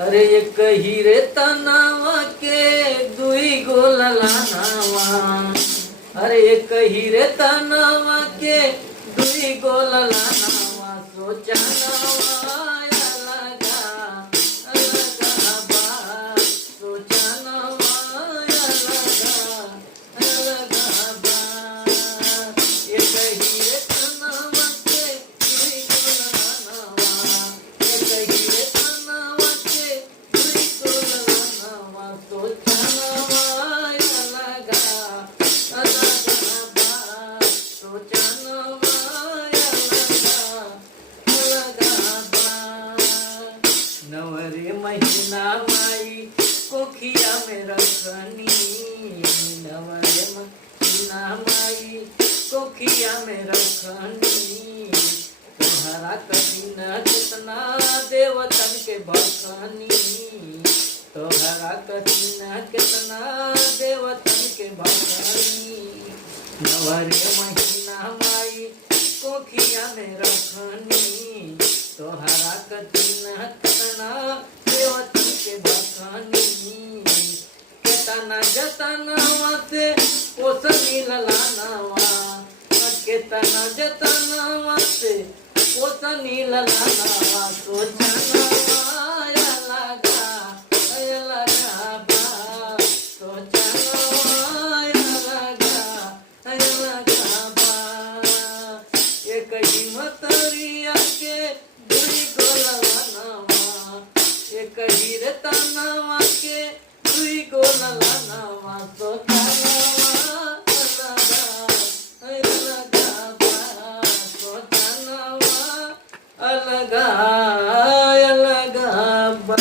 अरे एक हीरे तनावा के दुई गोलला नावा। अरे एक हीरे तनावा के दुई गोलला नावा। सोचा नवा अलगा अलगा बा। सोचा नवा अलगा अलगा बा। एक हीरे तनावा के दुई गोलला नावा। एक हीरे तनावा के दुई गोलला नावा। सोचा नवा अलगा अलगा बा। सोचा नवा अलगा अलगा बा। नवरे महीना माई कोखिया में रखनी। नवरे महीना माई कोखिया में रखनी। तोहरा कठिन कितना देवतन के बखनी। तोहरा कठिन कितना देवतन के बखनी। नवरे महीना माई कोखिया में रखनी। तोहरा कठिन कितना देवतन के बखनी। केतना जतनवा से पोसनी ललानवा। केतना जतनवा से पोसनी ललानवा। सोचनवा अलगा अलगा बा। सोचनवा अलगा अलगा बा। एक ही मतरिया के दुई गोलला नावा। एक ही रे तनवा के दुई गोलला नावा। सोचनवा अलगा अलगा बा। सोचनवा अलगा अलगा बा।